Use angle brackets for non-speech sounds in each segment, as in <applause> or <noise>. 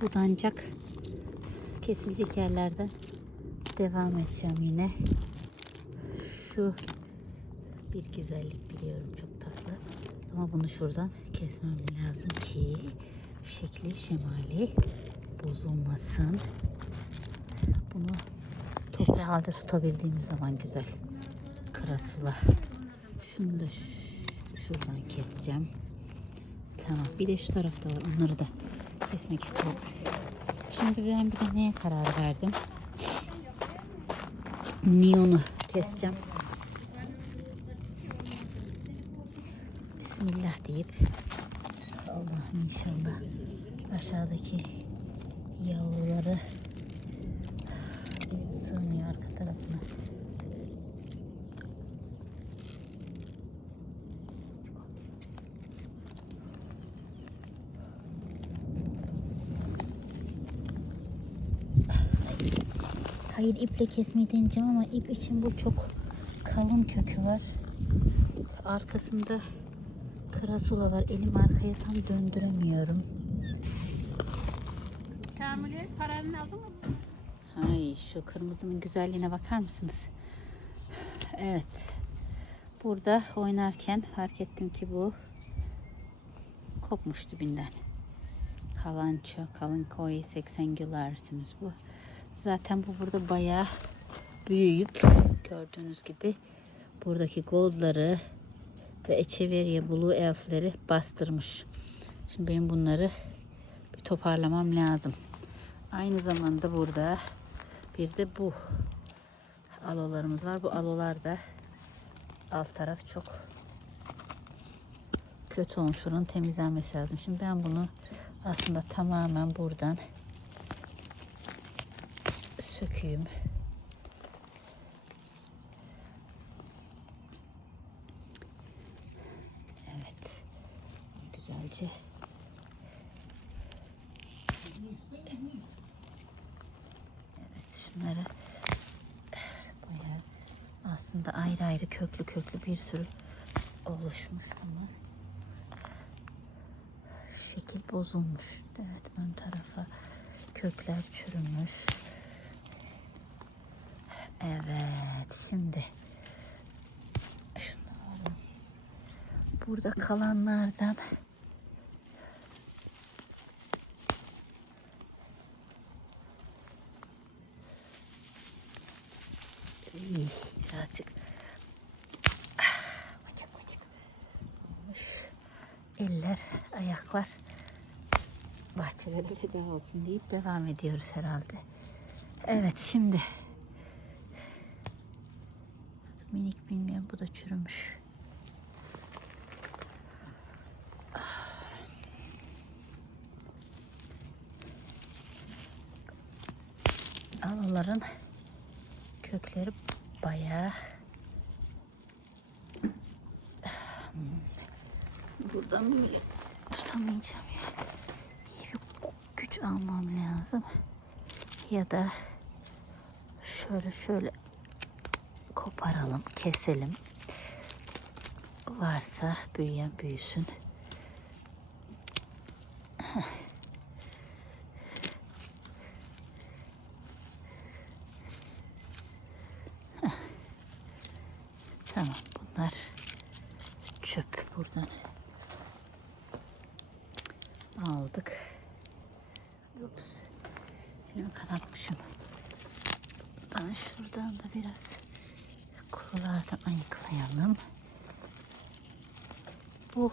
budancak kesilecek yerlerden devam edeceğim yine. Şu bir güzellik biliyorum çok tatlı. Ama bunu şuradan kesmem lazım ki şekli şemali bozulmasın. Bunu toprağı halde tutabildiğimiz zaman güzel. Karasula. Şunu da şuradan keseceğim. Tamam. Bir de şu tarafta var. Onları da kesmek istiyorum. Şimdi ben bir de neye karar verdim? Niyonu keseceğim. Bismillah deyip Allah'ım inşallah aşağıdaki yavruları elim sığmıyor arka tarafına. Hayır iple kesmeyi deneyeceğim ama ip için bu çok kalın kökü var. Arkasında krasula var. Elim arkaya tam döndüremiyorum. Kamil'e paranı aldın mı? Ay şu kırmızının güzelliğine bakar mısınız? Evet. Burada oynarken fark ettim ki bu kopmuş dibinden. Kalanço, kalın koyu 80 gülarsımız bu. Zaten bu burada bayağı büyüyüp gördüğünüz gibi buradaki goldları ve Echeveria Blue Elf'leri bastırmış. Şimdi benim bunları bir toparlamam lazım. Aynı zamanda burada bir de bu alolarımız var. Bu alolar da alt taraf çok kötü olmuş. Şuranın temizlenmesi lazım. Şimdi ben bunu aslında tamamen buradan sökeyim. Evet. Güzelce Evet şunları aslında ayrı ayrı köklü köklü bir sürü oluşmuş bunlar. Şekil bozulmuş. Evet ön tarafa kökler çürümüş. Evet şimdi şunu alalım. Burada kalanlardan birazcık ah, bacak bacak olmuş. Eller, ayaklar bahçelere feda olsun deyip devam ediyoruz herhalde. Evet şimdi minik bilmiyorum bu da çürümüş. Alaların kökleri bayağı buradan böyle tutamayacağım ya. İyi bir güç almam lazım. Ya da şöyle şöyle koparalım, keselim. Varsa büyüyen büyüsün. Tamam bunlar çöp buradan aldık. Ups. Elimi kanatmışım. Buradan şuradan da biraz kurulardan ayıklayalım. Bu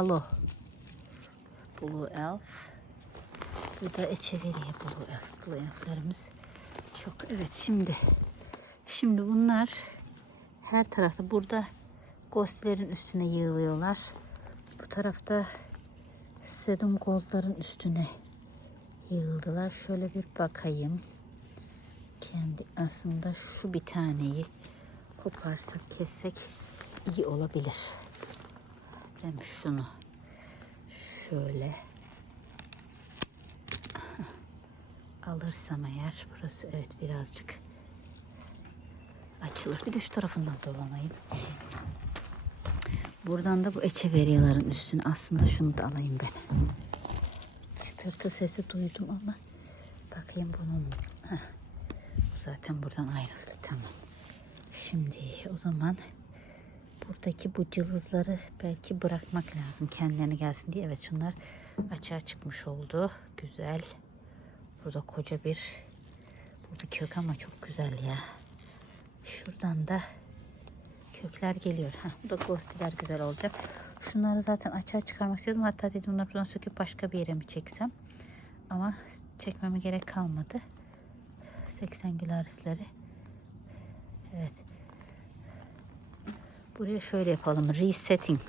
alo Blue Elf. Bu da Echeveria Blue Elf. Blue Elf'lerimiz çok. Evet şimdi Şimdi bunlar her tarafta burada ghostlerin üstüne yığılıyorlar. Bu tarafta sedum goldların üstüne yığıldılar. Şöyle bir bakayım. Kendi aslında şu bir taneyi koparsak kessek iyi olabilir. Mi? Şunu şöyle alırsam eğer burası evet birazcık açılır. Bir de şu tarafından dolanayım. Buradan da bu eçeveriyaların üstüne aslında şunu da alayım ben. çıtırtı sesi duydum ama bakayım bunun Heh, zaten buradan ayrıldı tamam. Şimdi o zaman buradaki bu cılızları belki bırakmak lazım kendilerine gelsin diye. Evet şunlar açığa çıkmış oldu. Güzel. Burada koca bir bu bir kök ama çok güzel ya. Şuradan da kökler geliyor. Heh, bu da gostiler güzel olacak. Şunları zaten açığa çıkarmak istiyordum. Hatta dedim bunları buradan söküp başka bir yere mi çeksem. Ama çekmeme gerek kalmadı. 80 gülarisleri. Evet. Buraya şöyle yapalım. Resetting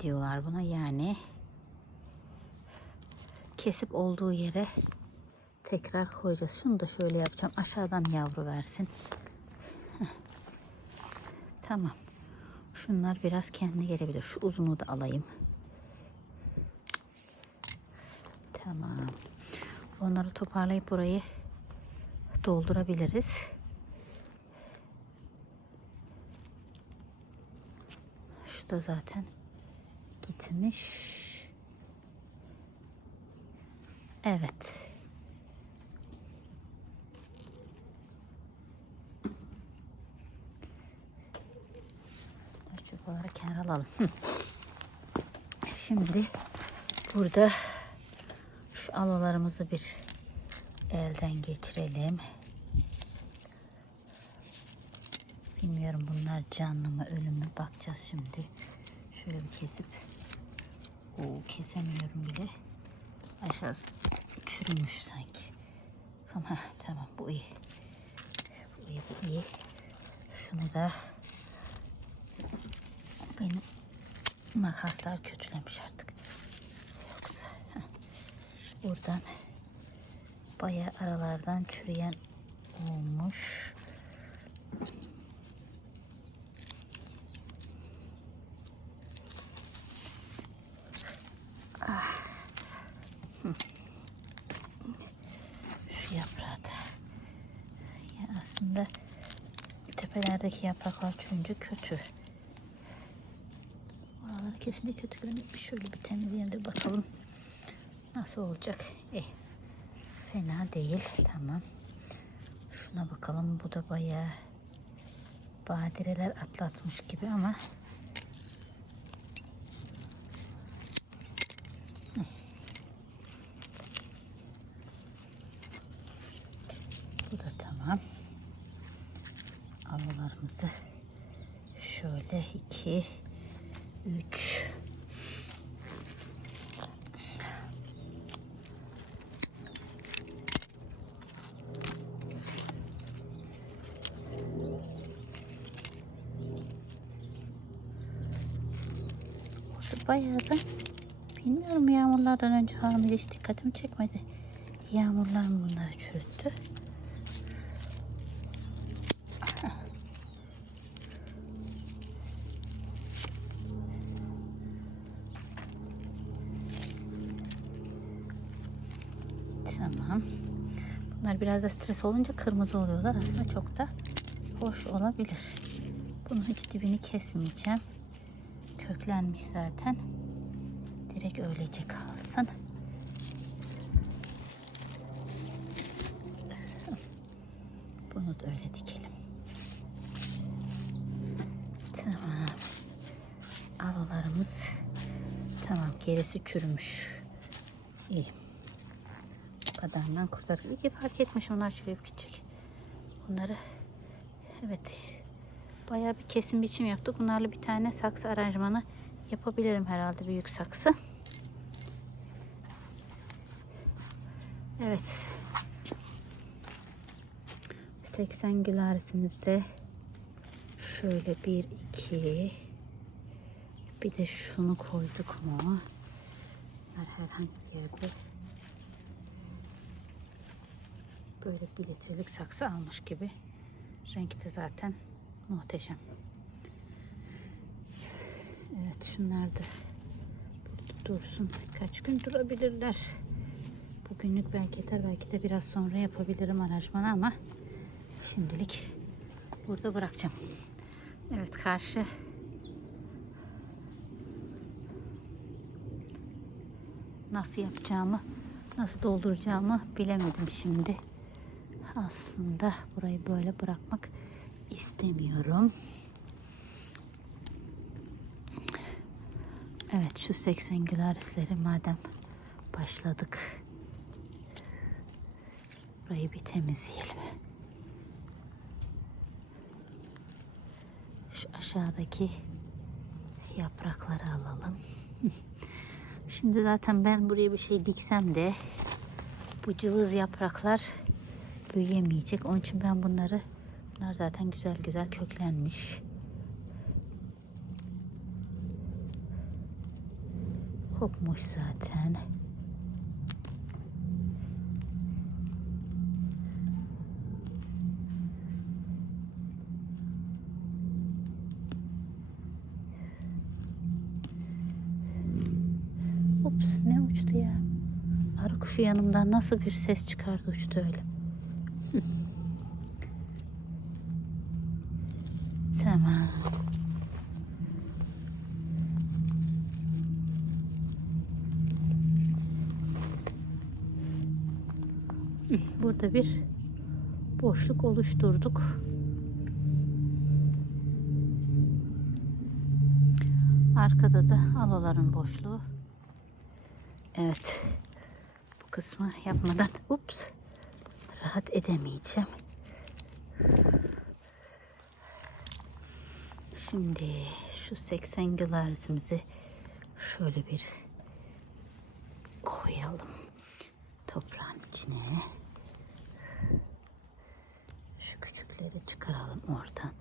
diyorlar buna. Yani kesip olduğu yere tekrar koyacağız. Şunu da şöyle yapacağım. Aşağıdan yavru versin. Tamam. Şunlar biraz kendine gelebilir. Şu uzunu da alayım. Tamam. Onları toparlayıp burayı doldurabiliriz. Şu da zaten gitmiş. Evet. Olarak kenara alalım. Şimdi burada şu alolarımızı bir elden geçirelim. Bilmiyorum bunlar canlı mı ölü mü bakacağız şimdi. Şöyle bir kesip Oo, kesemiyorum bile. Aşağısı çürümüş sanki. Tamam, tamam bu iyi. Bu iyi, bu iyi. Şunu da benim makaslar kötülemiş artık. Yoksa heh, buradan bayağı aralardan çürüyen olmuş. Şu yaprağı da. Ya aslında tepelerdeki yapraklar çürünce kötü. Oraları kesinlikle kötülemiş. Şöyle bir temizleyelim de bakalım nasıl olacak. Eh, fena değil. Tamam. Şuna bakalım. Bu da bayağı badireler atlatmış gibi ama Bu da tamam. Avalarımızı şöyle iki, üç, bayağı da bilmiyorum yağmurlardan önce hamile hiç dikkatimi çekmedi. Yağmurlar bunları çürüttü? Tamam. Bunlar biraz da stres olunca kırmızı oluyorlar. Aslında çok da hoş olabilir. Bunun hiç dibini kesmeyeceğim. Köklenmiş zaten. Direkt öylece kalsın. Bunu da öyle dikelim. Tamam. Alolarımız tamam gerisi çürümüş. İyi. Kadarından kurtardık. İyi ki fark etmiş onlar çürüyüp gidecek. Bunları evet bayağı bir kesim biçim yaptık. Bunlarla bir tane saksı aranjmanı yapabilirim herhalde büyük saksı. Evet. 80 gülaresimizde şöyle bir iki bir de şunu koyduk mu? Herhangi bir yerde böyle bir saksı almış gibi. Renk de zaten muhteşem. Evet şunlar da burada dursun. Kaç gün durabilirler. Bugünlük belki yeter. Belki de biraz sonra yapabilirim aranjmanı ama şimdilik burada bırakacağım. Evet karşı nasıl yapacağımı, nasıl dolduracağımı bilemedim şimdi. Aslında burayı böyle bırakmak istemiyorum. Evet şu 80 gülarisleri madem başladık. Burayı bir temizleyelim. Şu aşağıdaki yaprakları alalım. <laughs> Şimdi zaten ben buraya bir şey diksem de bu cılız yapraklar büyüyemeyecek. Onun için ben bunları bunlar zaten güzel güzel köklenmiş. Kopmuş zaten. Ups ne uçtu ya? Arı kuşu yanımdan nasıl bir ses çıkardı uçtu öyle. <laughs> Tamam. Burada bir boşluk oluşturduk. Arkada da aloların boşluğu. Evet. Bu kısmı yapmadan ups rahat edemeyeceğim. Şimdi şu 80 gülarizimizi şöyle bir koyalım toprağın içine. Şu küçükleri çıkaralım oradan.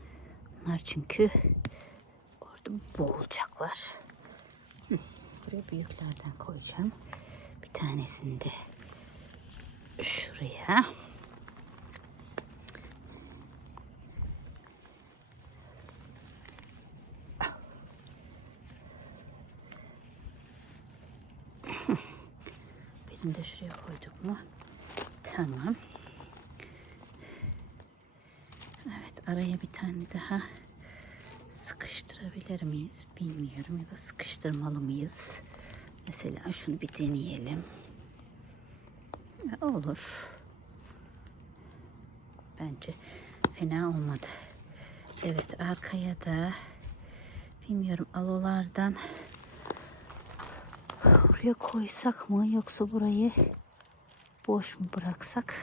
Bunlar çünkü orada boğulacaklar. Buraya büyüklerden koyacağım. Bir tanesini de şuraya. Birini de şuraya koyduk mu? Tamam. Evet araya bir tane daha sıkıştırabilir miyiz bilmiyorum ya da sıkıştırmalı mıyız? Mesela şunu bir deneyelim. Olur. Bence fena olmadı. Evet arkaya da bilmiyorum alolardan buraya koysak mı yoksa burayı boş mu bıraksak?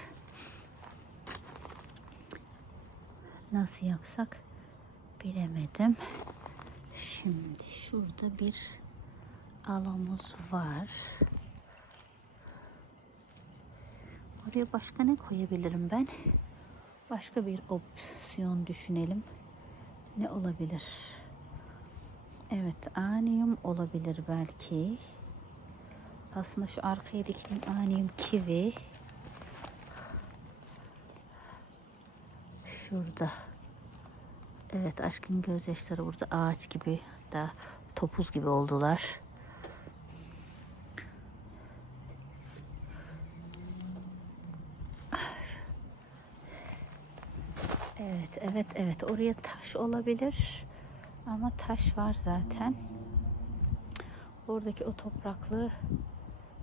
Nasıl yapsak bilemedim. Şimdi şurada bir alomuz var. Oraya başka ne koyabilirim ben? Başka bir opsiyon düşünelim. Ne olabilir? Evet, anium olabilir belki. Aslında şu arkaya diktiğim anium kivi. Şurada. Evet, aşkın gözyaşları burada ağaç gibi da topuz gibi oldular. Evet, evet, evet. Oraya taş olabilir. Ama taş var zaten. Oradaki o topraklığı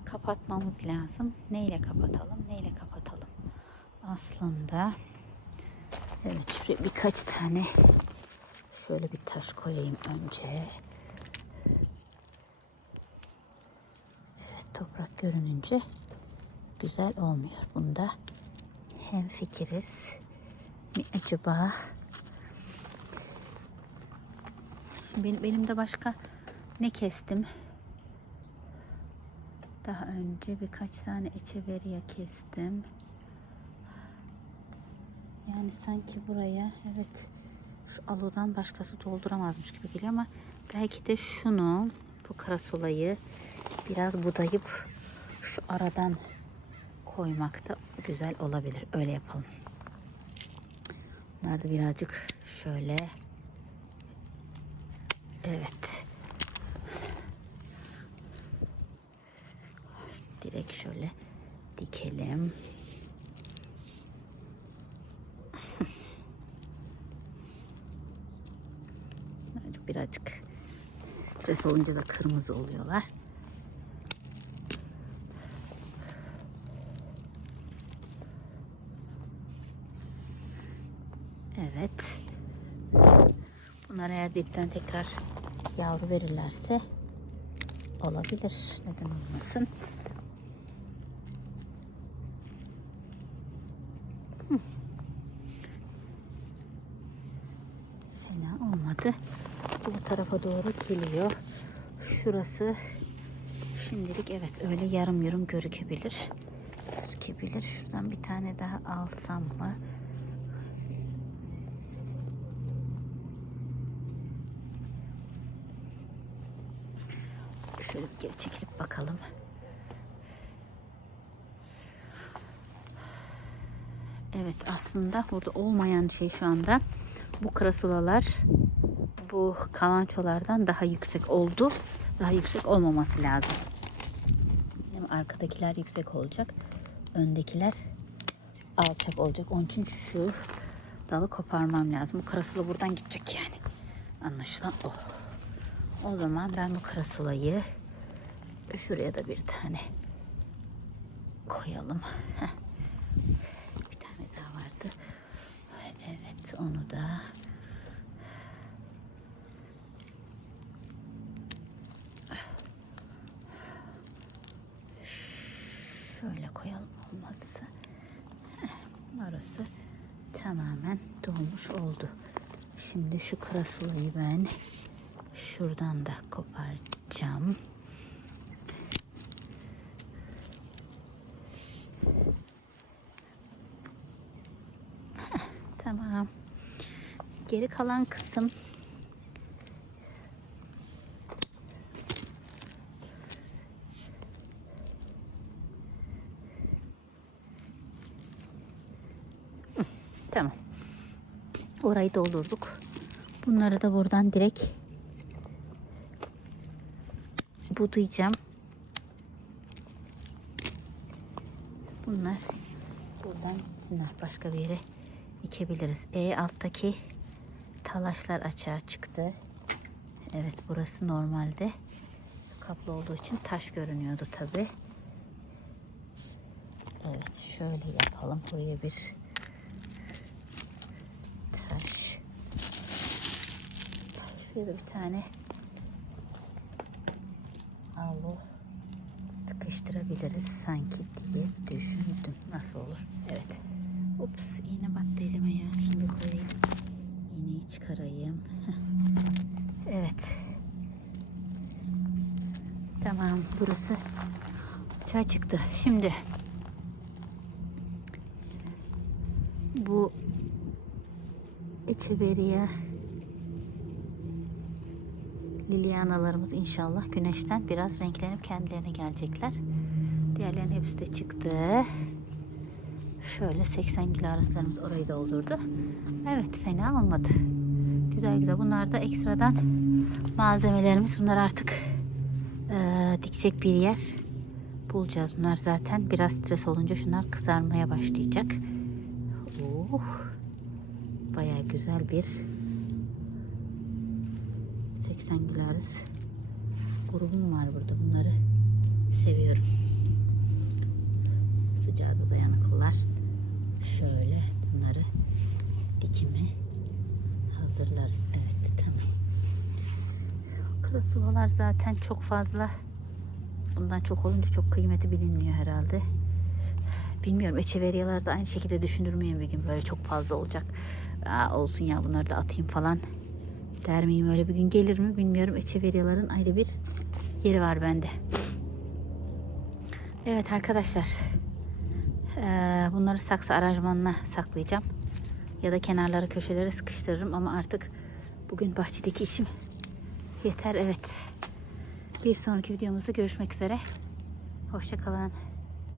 kapatmamız lazım. Neyle kapatalım? Neyle kapatalım? Aslında evet şuraya birkaç tane şöyle bir taş koyayım önce. Evet toprak görününce güzel olmuyor. Bunda hem fikiriz mi acaba? Şimdi benim, benim de başka ne kestim? Daha önce birkaç tane echeveria kestim. Yani sanki buraya evet şu alodan başkası dolduramazmış gibi geliyor ama belki de şunu bu karasolayı biraz budayıp şu aradan koymak da güzel olabilir. Öyle yapalım. Bunlar da birazcık şöyle evet direkt şöyle dikelim. <laughs> Birazcık stres olunca da kırmızı oluyorlar. Evet. Bunlar eğer dipten tekrar yavru verirlerse olabilir. Neden olmasın? Fena olmadı. Bu tarafa doğru geliyor. Şurası şimdilik evet öyle yarım yarım görükebilir. Gözükebilir. Şuradan bir tane daha alsam mı? Şöyle bir geri çekilip bakalım. Evet aslında burada olmayan şey şu anda bu krasulalar bu kalançolardan daha yüksek oldu. Daha yüksek olmaması lazım. Benim arkadakiler yüksek olacak. Öndekiler alçak olacak. Onun için şu dalı koparmam lazım. Bu krasula buradan gidecek yani. Anlaşılan o. O zaman ben bu krasulayı şuraya da bir tane koyalım. Heh. Bir tane daha vardı. Onu da şöyle koyalım olmazsa. Heh, Orası tamamen dolmuş oldu. Şimdi şu krasulayı ben şuradan da koparacağım. Heh, Tamam. Geri kalan kısım Tamam. Orayı doldurduk. Bunları da buradan direkt budayacağım. Bunlar buradan gitsinler. Başka bir yere dikebiliriz. E alttaki talaşlar açığa çıktı. Evet burası normalde kaplı olduğu için taş görünüyordu tabi. Evet şöyle yapalım. Buraya bir taş. Şuraya bir tane avlu tıkıştırabiliriz sanki diye düşündüm. Nasıl olur? Evet. Ups iğne battı elime ya. Şunu koyayım. İğneyi çıkarayım. <laughs> Evet. Tamam burası çay çıktı. Şimdi bu Echeveria Lilianalarımız inşallah güneşten biraz renklenip kendilerine gelecekler. Diğerlerinin hepsi de çıktı. Şöyle 80 kilo araslarımız orayı doldurdu. Evet fena olmadı. Güzel güzel. Bunlar da ekstradan malzemelerimiz. Bunlar artık eee, dikecek bir yer bulacağız. Bunlar zaten biraz stres olunca şunlar kızarmaya başlayacak. Oh. Bayağı güzel bir 80 Glarus grubum var burada. Bunları seviyorum. Sıcağa da dayanıklılar. Şöyle bunları dikime hazırlarız. Evet tamam. Krasulalar zaten çok fazla. Bundan çok olunca çok kıymeti bilinmiyor herhalde. Bilmiyorum Echeveryalar da aynı şekilde düşünür müyüm bir gün böyle çok fazla olacak. Aa, olsun ya bunları da atayım falan der miyim öyle bir gün gelir mi bilmiyorum. Echeveryaların ayrı bir yeri var bende. Evet arkadaşlar. Eee, bunları saksı aranjmanına saklayacağım. Ya da kenarları köşelere sıkıştırırım ama artık bugün bahçedeki işim yeter evet. Bir sonraki videomuzda görüşmek üzere. Hoşçakalın.